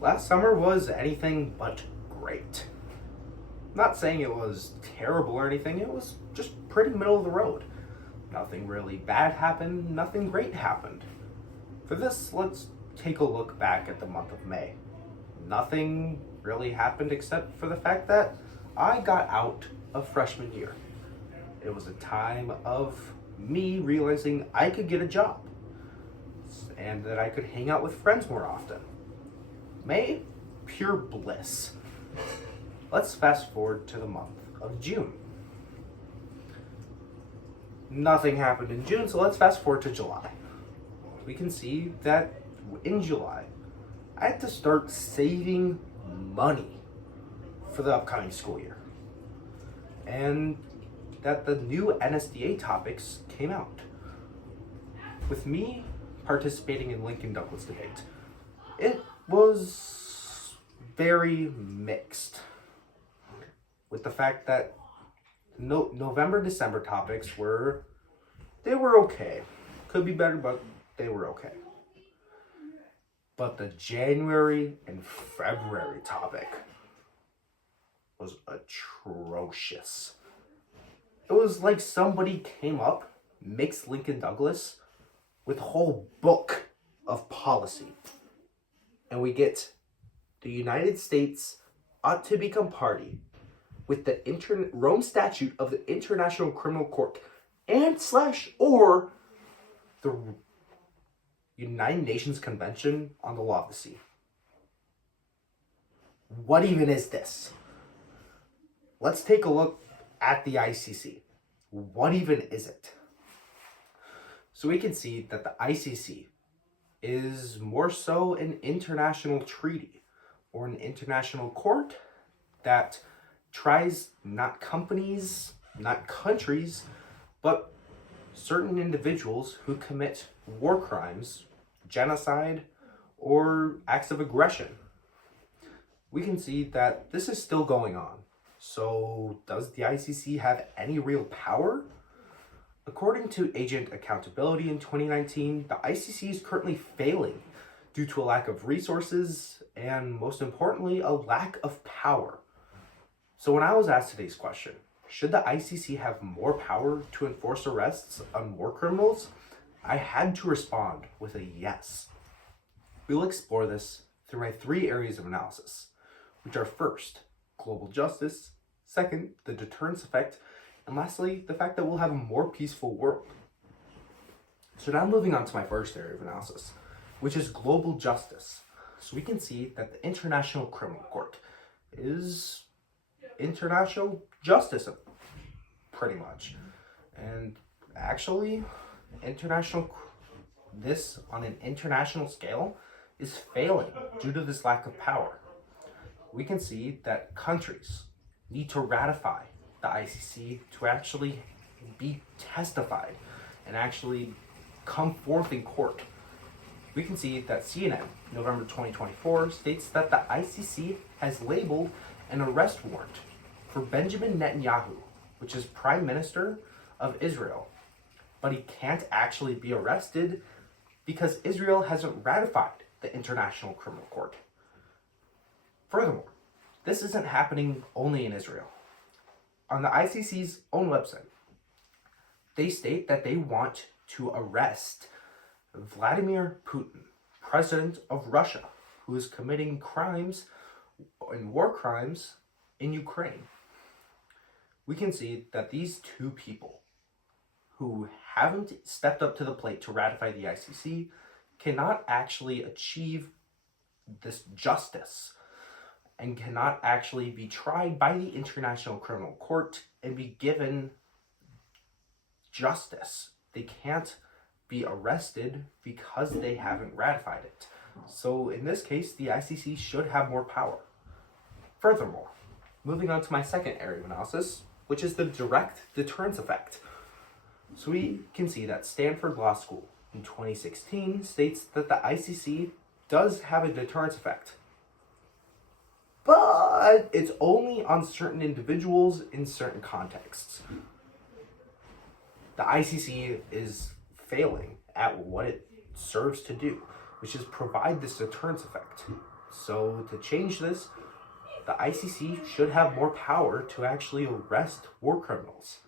Last summer was anything but great. Not saying it was terrible or anything, it was just pretty middle of the road. Nothing really bad happened, nothing great happened. For this, let's take a look back at the month of May. Nothing really happened except for the fact that I got out of freshman year. It was a time of me realizing I could get a job and that I could hang out with friends more often. May, pure bliss. Let's fast forward to the month of June. Nothing happened in June, so let's fast forward to July. We can see that in July, I had to start saving money for the upcoming school year. And that the new NSDA topics came out. With me participating in Lincoln Douglas debate, it was very mixed. With the fact that November, December topics were okay. Could be better, but they were okay. But the January and February topic was atrocious. It was like somebody came up, mixed Lincoln Douglas with a whole book of policy. And we get the United States ought to become party with the Rome Statute of the International Criminal Court and/or the United Nations Convention on the Law of the Sea. What even is this? Let's take a look at the ICC. What even is it? So we can see that the ICC is more so an international treaty or an international court that tries not companies, not countries, but certain individuals who commit war crimes, genocide, or acts of aggression. We can see that this is still going on. So does the ICC have any real power? According to Agent Accountability in 2019, the ICC is currently failing due to a lack of resources and, most importantly, a lack of power. So when I was asked today's question, should the ICC have more power to enforce arrests on war criminals? I had to respond with a yes. We'll explore this through my 3 areas of analysis, which are first, global justice, second, the deterrence effect, and lastly, the fact that we'll have a more peaceful world. So now moving on to my first area of analysis, which is global justice. So we can see that the International Criminal Court is international justice, pretty much. And actually, this on an international scale is failing due to this lack of power. We can see that countries need to ratify the ICC to actually be testified and actually come forth in court. We can see that CNN, November 2024, states that the ICC has labeled an arrest warrant for Benjamin Netanyahu, which is Prime Minister of Israel. But he can't actually be arrested because Israel hasn't ratified the International Criminal Court. Furthermore, this isn't happening only in Israel. On the ICC's own website, they state that they want to arrest Vladimir Putin, president of Russia, who is committing crimes and war crimes in Ukraine. We can see that these 2 people who haven't stepped up to the plate to ratify the ICC cannot actually achieve this justice and cannot actually be tried by the International Criminal Court and be given justice. They can't be arrested because they haven't ratified it. So in this case, the ICC should have more power. Furthermore, moving on to my second area of analysis, which is the direct deterrence effect. So we can see that Stanford Law School in 2016 states that the ICC does have a deterrence effect, but it's only on certain individuals in certain contexts. The ICC is failing at what it serves to do, which is provide this deterrence effect. So to change this, the ICC should have more power to actually arrest war criminals.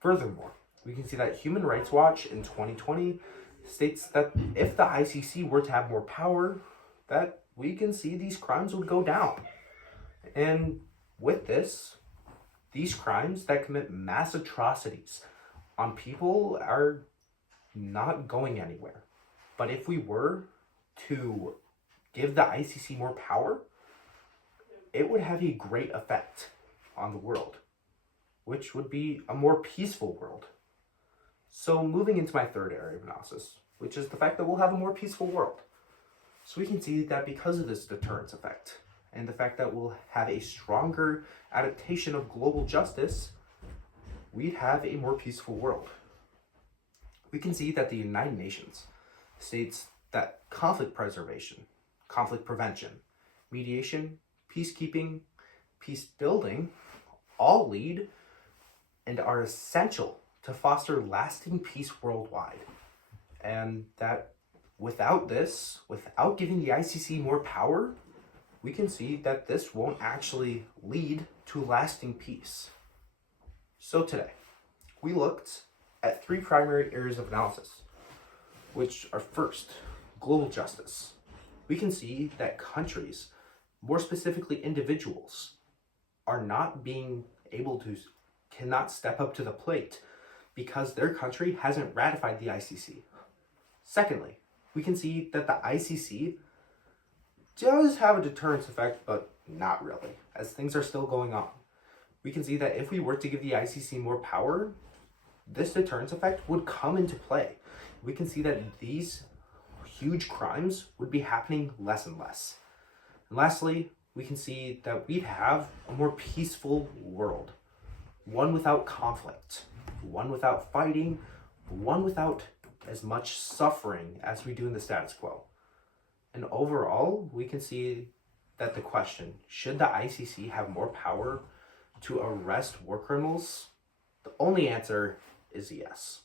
Furthermore, we can see that Human Rights Watch in 2020 states that if the ICC were to have more power, that we can see these crimes would go down. And with this, these crimes that commit mass atrocities on people are not going anywhere. But if we were to give the ICC more power, it would have a great effect on the world, which would be a more peaceful world. So moving into my third area of analysis, which is the fact that we'll have a more peaceful world. So we can see that because of this deterrence effect and the fact that we'll have a stronger adaptation of global justice, we'd have a more peaceful world. We can see that the United Nations states that conflict preservation, conflict prevention, mediation, peacekeeping, peace building all lead and are essential to foster lasting peace worldwide. And that without this, without giving the ICC more power, we can see that this won't actually lead to lasting peace. So today, we looked at three primary areas of analysis, which are first, global justice. We can see that countries, more specifically individuals, are not being able to, cannot step up to the plate because their country hasn't ratified the ICC. Secondly, we can see that the ICC does have a deterrence effect, but not really, as things are still going on. We can see that if we were to give the ICC more power, this deterrence effect would come into play. We can see that these huge crimes would be happening less and less. And lastly, we can see that we'd have a more peaceful world, one without conflict, one without fighting, one without as much suffering as we do in the status quo. And overall, we can see that the question, should the ICC have more power to arrest war criminals? The only answer is yes.